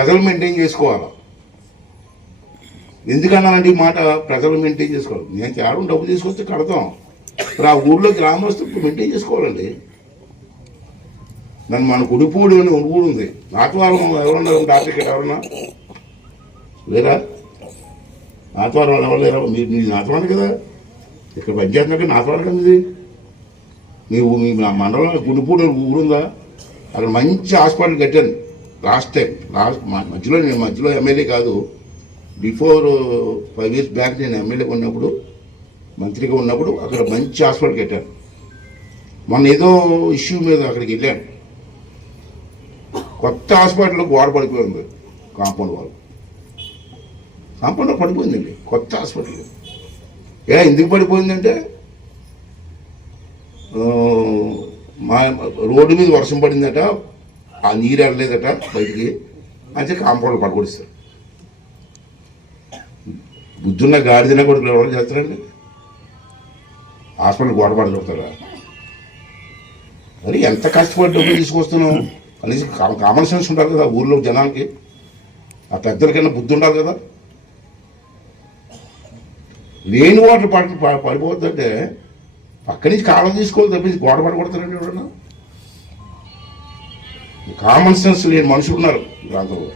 ప్రజలు మెయింటైన్ చేసుకోవాలి? ఎందుకన్నానంటే ఈ మాట ప్రజలు మెయింటైన్ చేసుకోవాలి. నేను కేవలం డబ్బు తీసుకొచ్చి కడతాం. ఇప్పుడు ఆ ఊళ్ళో గ్రామస్తులు మెయింటైన్ చేసుకోవాలండి. నన్ను మన కుడిపూడి అని ఒక ఉంది. ఆత్వారం ఎవరున్నారు డాక్టర్ ఇక్కడ ఎవరన్నా? లేరా? ఆత్వారం ఎవరు లేరా? మీరు మీ నాటవారు కదా? ఇక్కడ పనిచేస్తున్నాక నాటవారు కదా ఇది నీవు మీ మండలంలో గుడిపూడి ఊరుందా ఊరు ఉందా? అక్కడ మంచి హాస్పిటల్ కట్టాను. లాస్ట్ టైం లాస్ట్ మధ్యలో నేను మధ్యలో ఎమ్మెల్యే కాదు. బిఫోర్ ఫైవ్ ఇయర్స్ బ్యాక్ నేను ఎమ్మెల్యేగా ఉన్నప్పుడు మంత్రిగా ఉన్నప్పుడు అక్కడ మంచి హాస్పిటల్ కట్టాను. మొన్న ఏదో ఇష్యూ మీద అక్కడికి వెళ్ళాను. కొత్త హాస్పిటల్ గోడ పడిపోయింది కాంపౌండ్ వాళ్ళు కాంపౌండ్ పడిపోయిందండి కొత్త హాస్పిటల్ ఏ ఎందుకు పడిపోయిందంటే మా రోడ్డు మీద వర్షం పడిందట ఆ నీరు వెళ్ళలేదట బయటికి. అంటే కాంపౌండ్ పడగొడిస్తారు బుద్ధున్న గాడిదిన కొడుకు ఎవరు చేస్తారండి? హాస్పిటల్ గోడ పడగొడతారా మరి ఎంత కష్టపడి డబ్బులు తీసుకొస్తున్నాం కనీసం కా- కామన్ సెన్స్ ఉండాలి కదా ఊర్లో జనానికి. ఆ పెద్దలకైనా బుద్ధి ఉండాలి కదా. లేని వాటర్ పడి ప- పడిపోతుందంటే పక్క నుంచి కాలం తీసుకోవాలి తప్పించి గోడ పడగొడతారండి ఎవరన్నా? కామన్ సెన్స్ లేని మనుషులు ఉన్నారు ఈ ప్రాంతంలో.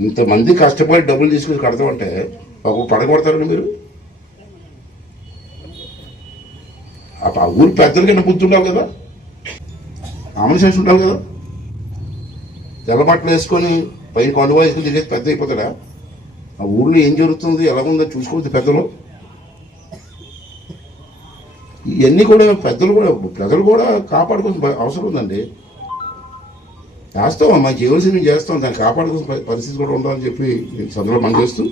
ఇంతమంది కష్టపడి డబ్బులు తీసుకుని కడతామంటే ఒక పడగొడతారండి మీరు. ఆ ఆ ఊరి పెద్దలకైనా బుద్ధి కదా. కామన్ సెన్స్ ఉండాలి కదా. తెల్ల బట్టలు వేసుకొని పైన కొండ వేసుకుని తిరిగేసి పెద్ద అయిపోతాడా? ఆ ఊళ్ళో ఏం జరుగుతుంది ఎలా ఉందో చూసుకోవద్దు పెద్దలు. ఇవన్నీ కూడా పెద్దలు కూడా ప్రజలు కూడా కాపాడుకోవాల్సిన అవసరం ఉందండి. చేస్తాం మాకు చేయవలసింది చేస్తాం దాన్ని కాపాడుకోవాల్సిన పరిస్థితి కూడా ఉండాలని చెప్పి సందర్భం పనిచేస్తూ